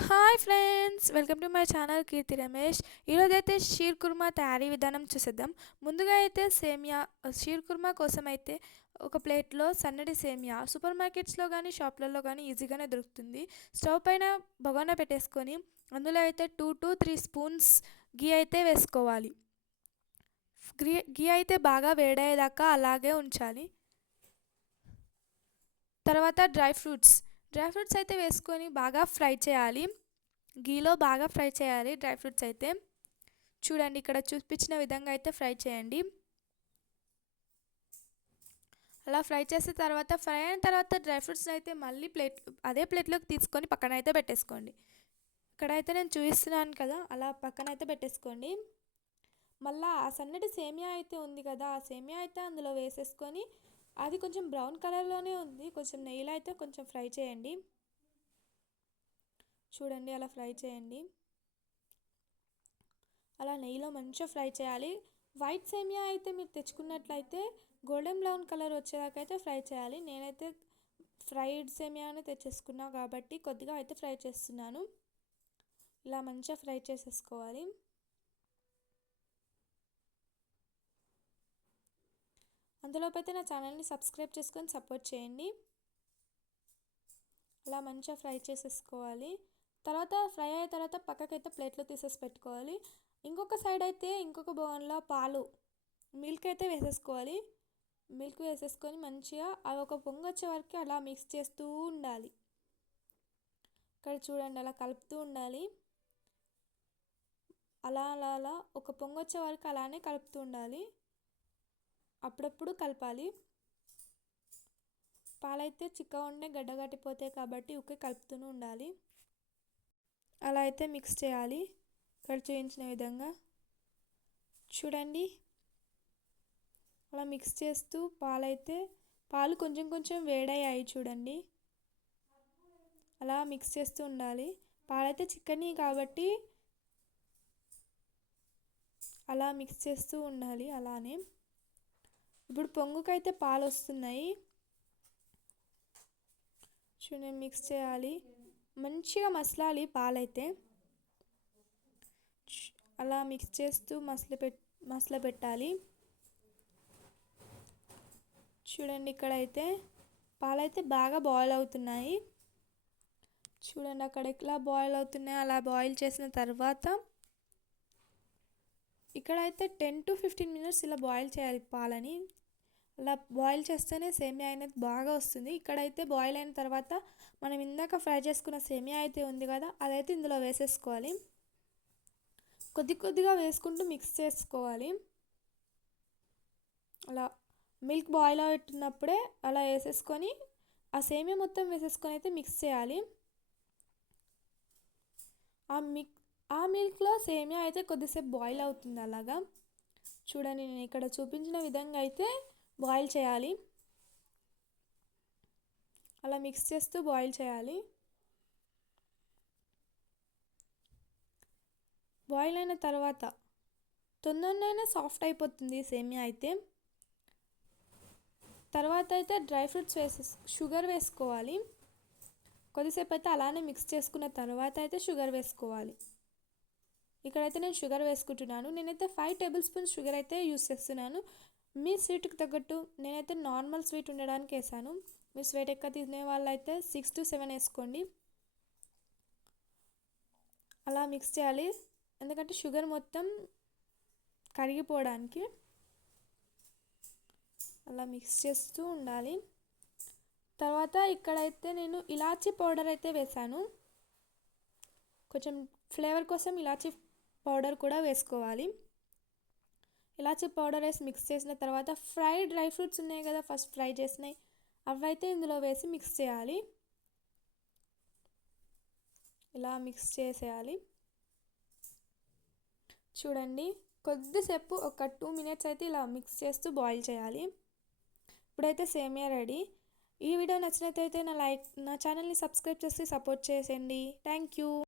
Hi friends, welcome to my channel Keerthi Ramesh. ఈరోజు అయితే shear kurma తయారీ విధానం చూసేద్దాం. ముందుగా అయితే షీర్ కుర్మా కోసం అయితే ఒక ప్లేట్లో సన్నటి సేమియా సూపర్ మార్కెట్స్లో కానీ షాప్లలో కానీ ఈజీగానే దొరుకుతుంది. స్టవ్ పైన బగోనా పెట్టేసుకొని అందులో అయితే 2 to 3 స్పూన్స్ గీ అయితే వేసుకోవాలి. గీ అయితే బాగా వేడయ్యేదాకా అలాగే ఉంచాలి. తర్వాత డ్రై ఫ్రూట్స్ అయితే వేసుకొని బాగా ఫ్రై చేయాలి. గీలో బాగా ఫ్రై చేయాలి డ్రై ఫ్రూట్స్ అయితే. చూడండి, ఇక్కడ చూపించిన విధంగా అయితే ఫ్రై చేయండి. అలా ఫ్రై చేసిన తర్వాత ఫ్రై అయిన తర్వాత డ్రై ఫ్రూట్స్ అయితే మళ్ళీ అదే ప్లేట్లోకి తీసుకొని పక్కన అయితే పెట్టేసుకోండి. ఇక్కడైతే నేను చూపిస్తున్నాను కదా, అలా పక్కన అయితే పెట్టేసుకోండి. మళ్ళీ ఆ సన్నటి సేమియా అయితే ఉంది కదా, ఆ సేమియా అయితే అందులో వేసేసుకొని అది కొంచెం బ్రౌన్ కలర్లోనే ఉంది, కొంచెం నెయ్యిలో అయితే కొంచెం ఫ్రై చేయండి. చూడండి, అలా ఫ్రై చేయండి. అలా నెయ్యిలో మంచిగా ఫ్రై చేయాలి. వైట్ సేమియా అయితే మీరు తెచ్చుకున్నట్లయితే గోల్డెన్ బ్రౌన్ కలర్ వచ్చేదాకా అయితే ఫ్రై చేయాలి. నేనైతే ఫ్రైడ్ సేమియానే తెచ్చేసుకున్నా కాబట్టి కొద్దిగా అయితే ఫ్రై చేస్తున్నాను. ఇలా మంచిగా ఫ్రై చేసేసుకోవాలి. అందులోపైతే నా ఛానల్ని సబ్స్క్రైబ్ చేసుకొని సపోర్ట్ చేయండి. అలా మంచిగా ఫ్రై చేసేసుకోవాలి. తర్వాత ఫ్రై అయిన తర్వాత పక్కకైతే ప్లేట్లో తీసేసి పెట్టుకోవాలి. ఇంకొక సైడ్ అయితే ఇంకొక బౌల్లో మిల్క్ అయితే వేసేసుకోవాలి. మిల్క్ వేసేసుకొని మంచిగా అవి ఒక పొంగు వచ్చే వరకు అలా మిక్స్ చేస్తూ ఉండాలి. ఇక్కడ చూడండి, అలా కలుపుతూ ఉండాలి. అలా అలా అలా ఒక పొంగు వచ్చే వరకు అలానే కలుపుతూ ఉండాలి. అప్పుడప్పుడు కలపాలి. పాలైతే చిక్కగా ఉంటే గడ్డగట్టిపోతాయి కాబట్టి ఉక్కి కలుపుతూనే ఉండాలి. అలా అయితే మిక్స్ చేయాలి. ఇక్కడ చూపించిన విధంగా చూడండి, అలా మిక్స్ చేస్తూ పాలు కొంచెం కొంచెం వేడయ్యాయి చూడండి. అలా మిక్స్ చేస్తూ ఉండాలి. పాలైతే చిక్కని కాబట్టి అలా మిక్స్ చేస్తూ ఉండాలి. అలానే ఇప్పుడు పొంగుకైతే పాలు వస్తున్నాయి చూడండి. మిక్స్ చేయాలి, మంచిగా మసలాలి పాలైతే. అలా మిక్స్ చేస్తూ మసల పెట్టాలి. చూడండి, ఇక్కడైతే పాలైతే బాగా బాయిల్ అవుతున్నాయి. చూడండి, అక్కడ ఎట్లా బాయిల్ అవుతున్నాయి. అలా బాయిల్ చేసిన తర్వాత ఇక్కడైతే 10 to 15 మినిట్స్ ఇలా బాయిల్ చేయాలి పాలని. అలా బాయిల్ చేస్తేనే సేమియా అనేది బాగా వస్తుంది. ఇక్కడైతే బాయిల్ అయిన తర్వాత మనం ఇందాక ఫ్రై చేసుకున్న సేమియా అయితే ఉంది కదా, అదైతే ఇందులో వేసేసుకోవాలి. కొద్ది కొద్దిగా వేసుకుంటూ మిక్స్ చేసుకోవాలి. అలా మిల్క్ బాయిల్ అవుతున్నప్పుడే అలా వేసేసుకొని ఆ సేమియా మొత్తం వేసేసుకొని అయితే మిక్స్ చేయాలి. ఆ మిల్క్లో సేమియా అయితే కొద్దిసేపు బాయిల్ అవుతుంది. అలాగా చూడండి, నేను ఇక్కడ చూపించిన విధంగా అయితే బాయిల్ చేయాలి. అలా మిక్స్ చేస్తూ బాయిల్ చేయాలి. బాయిల్ అయిన తర్వాత తొందరనైనా సాఫ్ట్ అయిపోతుంది సేమియా అయితే. తర్వాత అయితే డ్రై ఫ్రూట్స్ షుగర్ వేసుకోవాలి. కొద్దిసేపు అయితే అలానే మిక్స్ చేసుకున్న తర్వాత అయితే షుగర్ వేసుకోవాలి. ఇక్కడైతే నేను షుగర్ వేసుకుంటున్నాను. నేనైతే 5 టేబుల్ స్పూన్స్ షుగర్ అయితే యూస్ చేస్తున్నాను. మీ స్వీట్కి తగ్గట్టు నేనైతే నార్మల్ స్వీట్ ఉండడానికి వేసాను. మీరు స్వీట్ ఎక్కువ తినే వాళ్ళైతే 6 to 7 వేసుకోండి. అలా మిక్స్ చేయాలి, ఎందుకంటే షుగర్ మొత్తం కరిగిపోవడానికి. అలా మిక్స్ చేస్తూ ఉండాలి. తర్వాత ఇక్కడైతే నేను ఇలాచీ పౌడర్ అయితే వేసాను. కొంచెం ఫ్లేవర్ కోసం ఇలాచీ పౌడర్ కూడా వేసుకోవాలి. ఇలాచీ పౌడర్ వేసి మిక్స్ చేసిన తర్వాత డ్రై ఫ్రూట్స్ ఉన్నాయి కదా, ఫస్ట్ ఫ్రై చేసినాయి అవైతే ఇందులో వేసి మిక్స్ చేయాలి. ఇలా మిక్స్ చేసేయాలి. చూడండి, కొద్దిసేపు ఒక 2 minutes అయితే ఇలా మిక్స్ చేస్తూ బాయిల్ చేయాలి. ఇప్పుడైతే సేమియా రెడీ. ఈ వీడియో నచ్చినట్లయితే నా ఛానల్ని సబ్స్క్రైబ్ చేసి సపోర్ట్ చేసేయండి. Thank you.